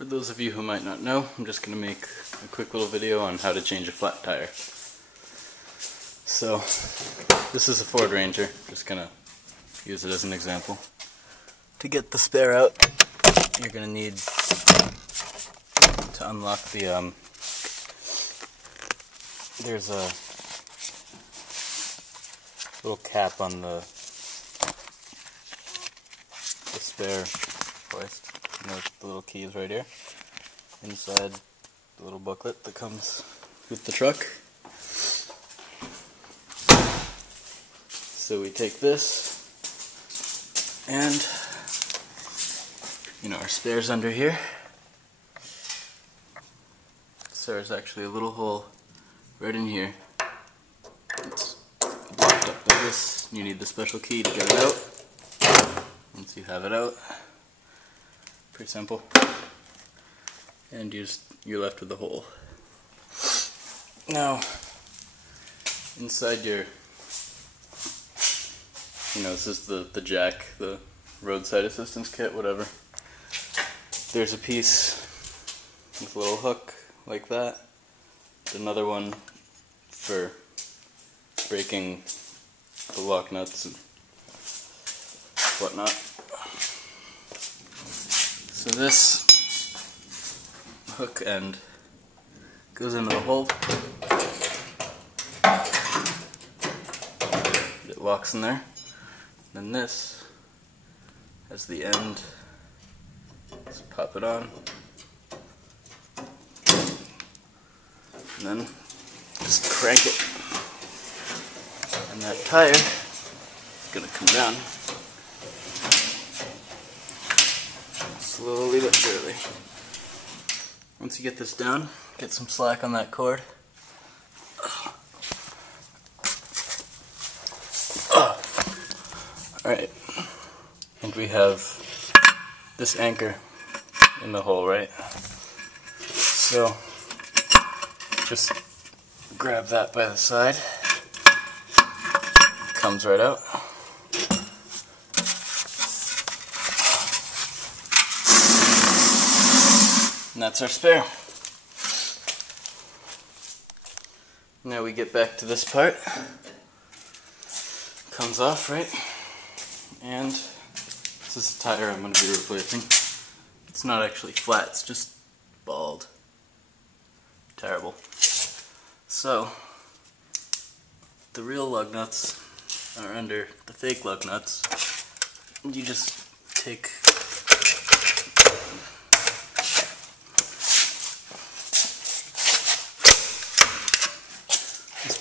For those of you who might not know, I'm just going to make a quick little video on how to change a flat tire. So, this is a Ford Ranger, just going to use it as an example. To get the spare out, you're going to need to unlock the, there's a little cap on the spare hoist. And there's the little keys right here. Inside the little booklet that comes with the truck. So we take this, and our spare's under here. So there's actually a little hole right in here. It's blocked up like this. You need the special key to get it out. Once you have it out, pretty simple. And you're left with the hole. Now, inside your, this is the jack, the roadside assistance kit, whatever. There's a piece with a little hook like that. Another one for breaking the lock nuts and whatnot. So this hook end goes into the hole. It locks in there. Then this has the end. Just pop it on. And then just crank it. And that tire is going to come down. Slowly but surely. Once you get this down, get some slack on that cord. Alright, and we have this anchor in the hole, right? So, just grab that by the side. It comes right out. And that's our spare. Now we get back to this part. Comes off, right? And this is the tire I'm going to be replacing. It's not actually flat, it's just bald. Terrible. So, the real lug nuts are under the fake lug nuts. You just take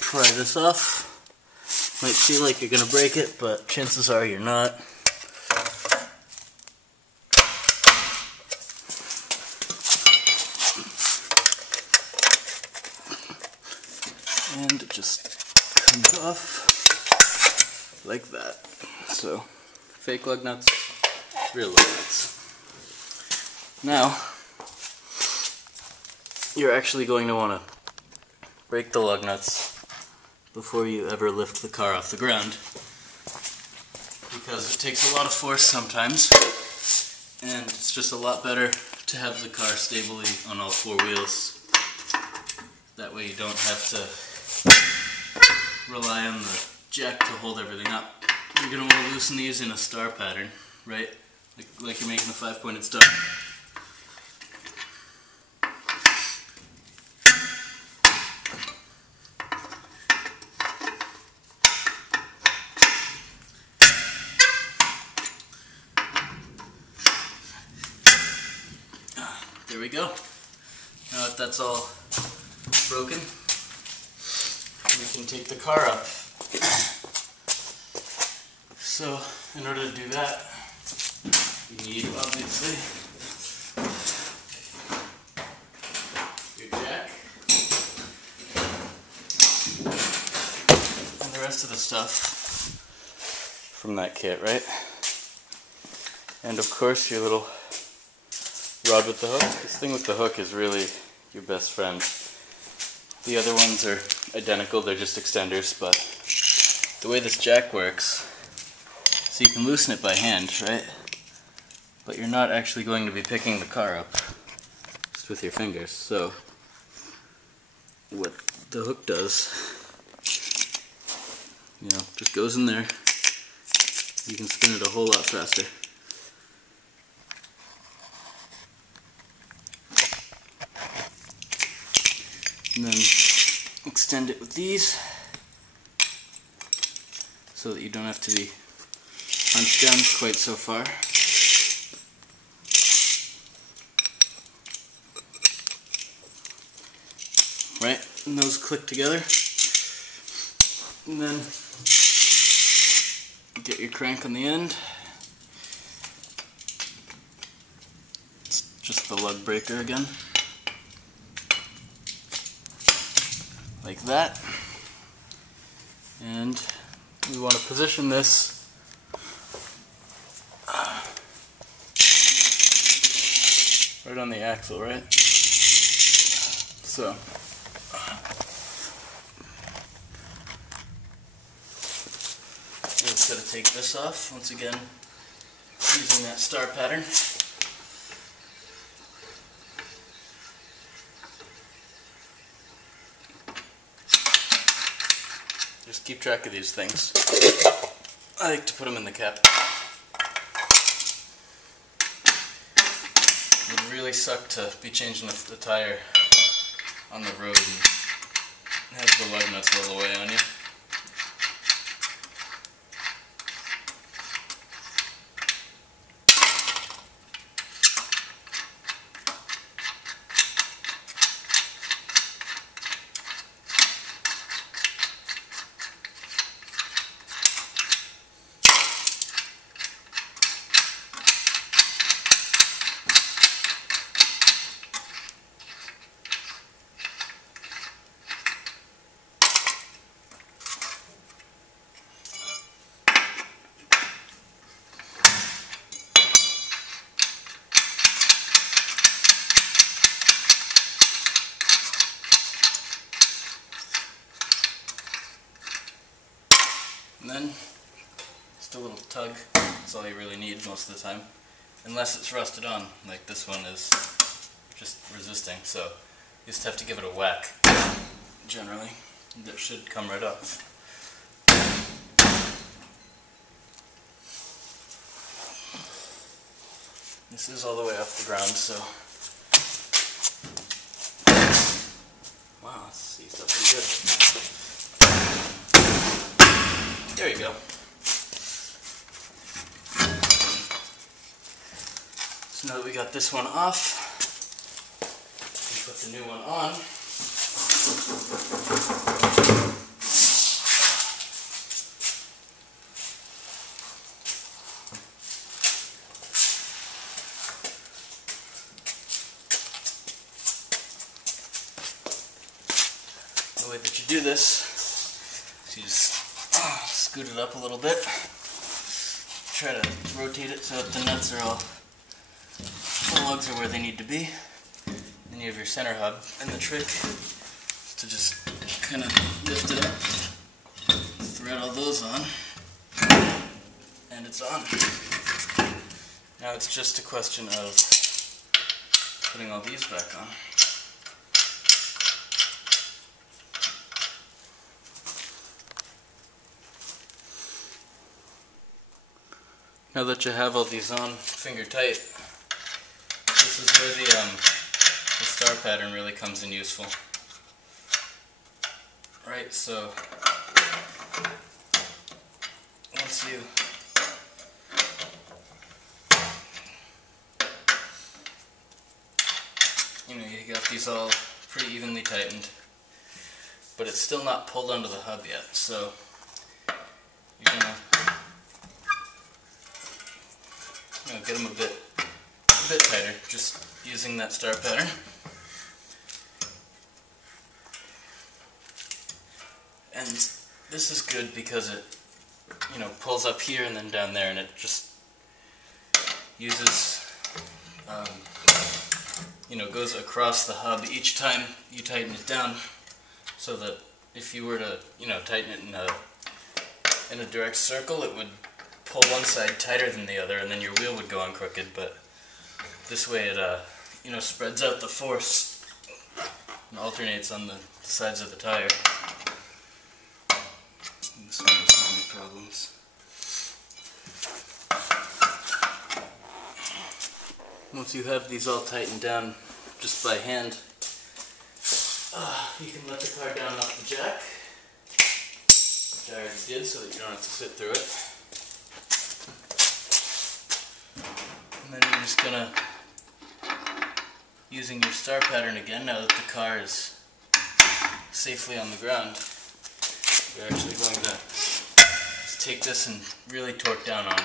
pry this off. Might feel like you're gonna break it, but chances are you're not. And it just comes off like that. So, fake lug nuts, real lug nuts. Now, you're actually going to want to break the lug nuts before you ever lift the car off the ground, because it takes a lot of force sometimes, and it's just a lot better to have the car stably on all four wheels. That way you don't have to rely on the jack to hold everything up. You're going to want to loosen these in a star pattern, right? Like you're making a 5-pointed star. There we go. Now that that's all broken, we can take the car up. So, in order to do that, you need, obviously, your jack and the rest of the stuff from that kit, right? And of course, your little rod with the hook. This thing with the hook is really your best friend. The other ones are identical, they're just extenders, but the way this jack works, so you can loosen it by hand, right? But you're not actually going to be picking the car up. just with your fingers. So what the hook does, just goes in there. You can spin it a whole lot faster. And then extend it with these so that you don't have to be hunched down quite so far. Right, and those click together. And then get your crank on the end. It's just the lug breaker again. Like that. And we want to position this right on the axle, right? So I'm just going to take this off, once again, using that star pattern. Just keep track of these things. I like to put them in the cap. It would really suck to be changing the tire on the road and have the lug nuts roll away on you. And then, just a little tug, that's all you really need most of the time. Unless it's rusted on, like this one is just resisting, so you just have to give it a whack, generally. That should come right off. This is all the way off the ground, so... Wow, that's seized up pretty good. There you go. So now that we got this one off, we put the new one on. The way that you do this is you just scoot it up a little bit, try to rotate it so that the nuts are all, the lugs are where they need to be. Then you have your center hub, and the trick is to just kind of lift it up, thread all those on, and it's on. Now it's just a question of putting all these back on. Now that you have all these on finger tight, this is where the star pattern really comes in useful. Right, so once you got these all pretty evenly tightened, but it's still not pulled onto the hub yet, so you're gonna get them a bit tighter, just using that star pattern. And this is good because it, pulls up here and then down there, and it just uses, goes across the hub each time you tighten it down, so that if you were to, tighten it in a direct circle, it would pull one side tighter than the other, and then your wheel would go on crooked. But this way it spreads out the force and alternates on the sides of the tire. This one doesn't have any problems. Once you have these all tightened down just by hand, you can let the car down off the jack, which I already did so that you don't have to sit through it. And then you're just gonna, using your star pattern again, now that the car is safely on the ground, you're actually going to just take this and really torque down on.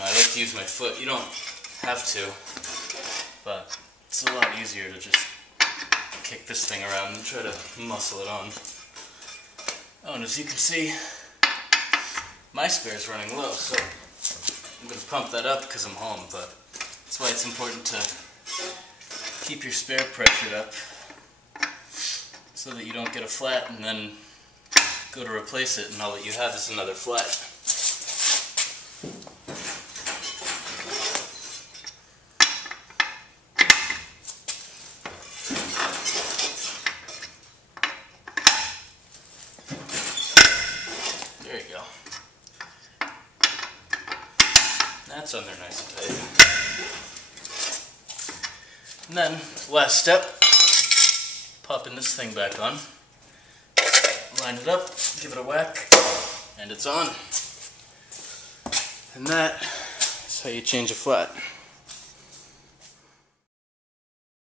I like to use my foot. You don't have to, but it's a lot easier to just kick this thing around and try to muscle it on. Oh, and as you can see, my spare is running low, so I'm going to pump that up because I'm home, but that's why it's important to keep your spare pressured up so that you don't get a flat and then go to replace it and all that you have is another flat. There you go. That's on there nice and tight. And then, last step, popping this thing back on. Line it up, give it a whack, and it's on. And that is how you change a flat.